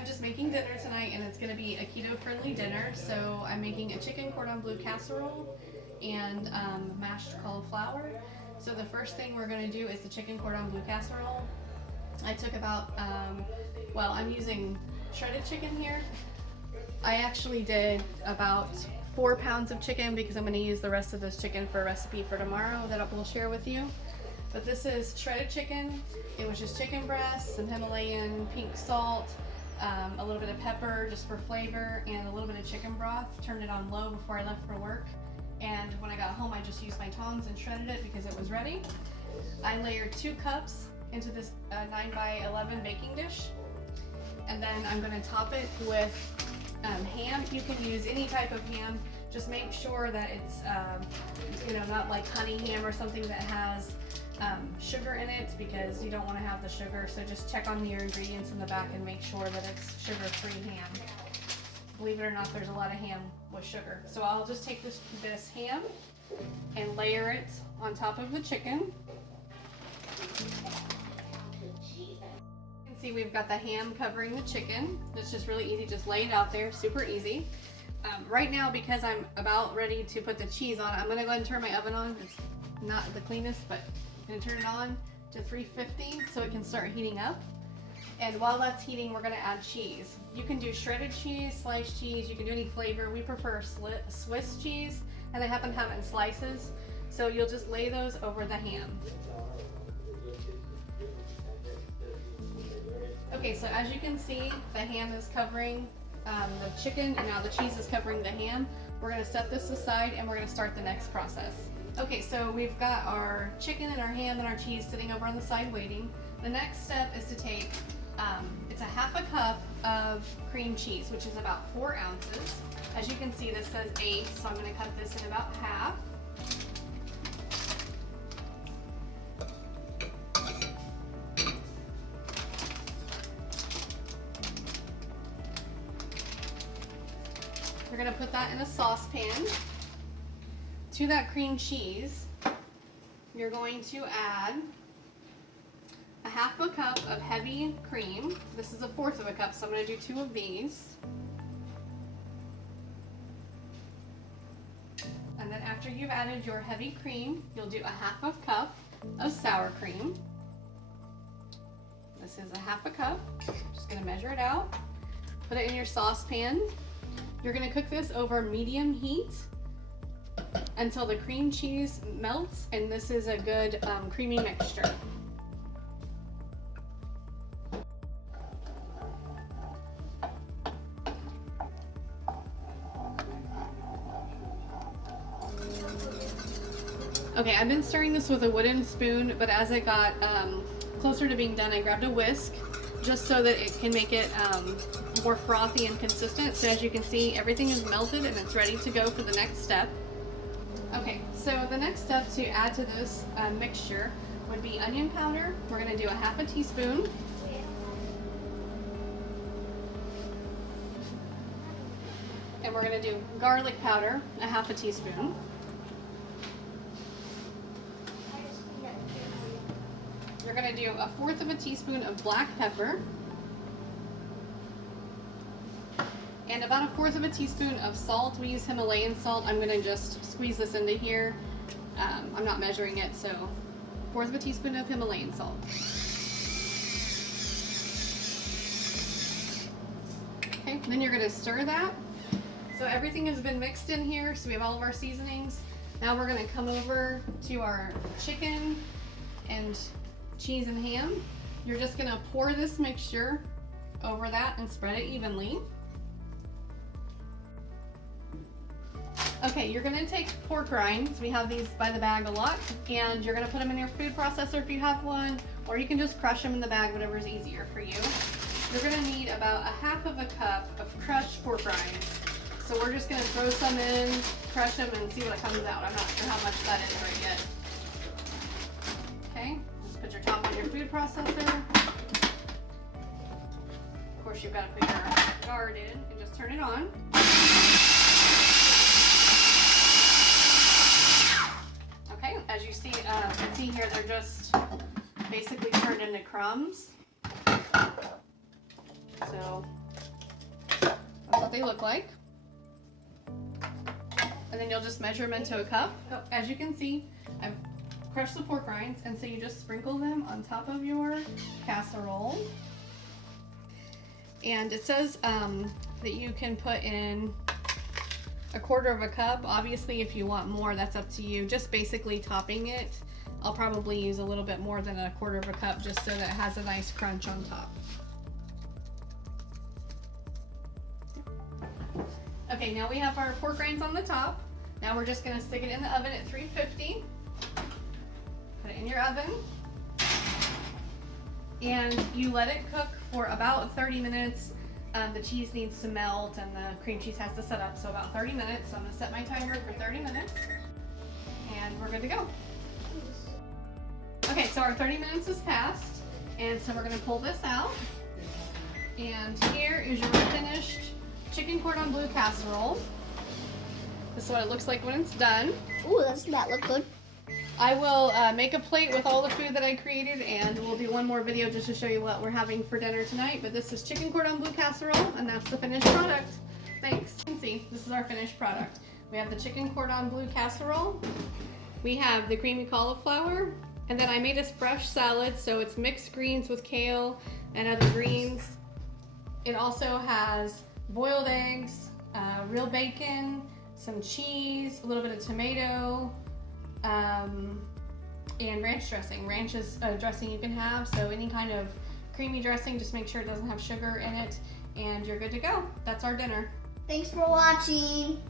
I'm just making dinner tonight, and it's going to be a keto-friendly dinner. So I'm making a chicken cordon bleu casserole and mashed cauliflower. So the first thing we're going to do is the chicken cordon bleu casserole. I took about, well, I'm using shredded chicken here. I actually did about 4 pounds of chicken because I'm going to use the rest of this chicken for a recipe for tomorrow that I will share with you. But this is shredded chicken. It was just chicken breast, some Himalayan pink salt, a little bit of pepper just for flavor, and a little bit of chicken broth. Turned it on low before I left for work. And when I got home, I just used my tongs and shredded it because it was ready. I layered 2 cups into this 9x11 baking dish. And then I'm going to top it with ham. You can use any type of ham. Just make sure that it's, not like honey ham or something that has sugar in it, because you don't want to have the sugar. So just check on your ingredients in the back and make sure that it's sugar-free ham. Believe it or not, there's a lot of ham with sugar. So I'll just take this ham and layer it on top of the chicken. You can see we've got the ham covering the chicken. It's just really easy. Just lay it out there, super easy. Right now, because I'm about ready to put the cheese on, I'm going to go ahead and turn my oven on. It's not the cleanest, but I'm going to turn it on to 350 so it can start heating up. And while that's heating, we're going to add cheese. You can do shredded cheese, sliced cheese, you can do any flavor. We prefer Swiss cheese, and I happen to have it in slices. So you'll just lay those over the ham. Okay, so as you can see, the ham is covering the chicken, and now the cheese is covering the ham. We're going to set this aside, and we're going to start the next process. Okay, so we've got our chicken and our ham and our cheese sitting over on the side waiting. The next step is to take, it's a half a cup of cream cheese, which is about 4 ounces. As you can see, this says 8, so I'm going to cut this in about half. We're going to put that in a saucepan. To that cream cheese, you're going to add a half a cup of heavy cream. This is 1/4 of a cup, so I'm going to do 2 of these. And then after you've added your heavy cream, you'll do a half a cup of sour cream. This is a half a cup. Just going to measure it out. Put it in your saucepan. You're going to cook this over medium heat until the cream cheese melts, and this is a good creamy mixture. Okay, I've been stirring this with a wooden spoon, but as it got closer to being done, I grabbed a whisk just so that it can make it more frothy and consistent. So as you can see, everything is melted and it's ready to go for the next step. Okay, so the next step to add to this mixture would be onion powder. We're going to do a half a teaspoon. And we're going to do garlic powder, a half a teaspoon. You're going to do 1/4 of a teaspoon of black pepper. And about 1/4 of a teaspoon of salt. We use Himalayan salt. I'm going to just squeeze this into here. I'm not measuring it, so 1/4 of a teaspoon of Himalayan salt. Okay, then you're going to stir that. So everything has been mixed in here, so we have all of our seasonings. Now we're going to come over to our chicken and cheese and ham. You're just going to pour this mixture over that and spread it evenly. Okay, you're going to take pork rinds. We have these by the bag a lot, and you're going to put them in your food processor if you have one, or you can just crush them in the bag, whatever is easier for you. You're going to need about 1/2 of a cup of crushed pork rinds. So we're just going to throw some in, crush them, and see what comes out. I'm not sure how much that is right yet. Okay, just put your top on your food processor. Of course, you've got to put your guard in and just turn it on. Okay, as you see, here, they're just basically turned into crumbs. So what they look like. And then you'll just measure them into a cup. As you can see, I've crushed the pork rinds, and so you just sprinkle them on top of your casserole. And it says that you can put in a quarter of a cup. Obviously, if you want more, that's up to you. Just basically topping it. I'll probably use a little bit more than a quarter of a cup just so that it has a nice crunch on top. Okay, now we have our pork rinds on the top. Now we're just gonna stick it in the oven at 350. Put it in your oven. And you let it cook for about 30 minutes. The cheese needs to melt and the cream cheese has to set up, so about 30 minutes. So I'm gonna set my timer for 30 minutes and we're good to go. Okay, so our 30 minutes has passed, and so we're gonna pull this out. And here is your finished chicken cordon bleu casserole. This is what it looks like when it's done. Ooh, that look good. I will make a plate with all the food that I created, and we'll do one more video just to show you what we're having for dinner tonight. But this is chicken cordon bleu casserole, and that's the finished product. Thanks. You can see, this is our finished product. We have the chicken cordon bleu casserole. We have the creamy cauliflower, and then I made a fresh salad, so it's mixed greens with kale and other greens. It also has boiled eggs, real bacon, some cheese, a little bit of tomato, and ranch dressing. Ranch is a dressing you can have, so any kind of creamy dressing, just make sure it doesn't have sugar in it, and you're good to go. That's our dinner. Thanks for watching.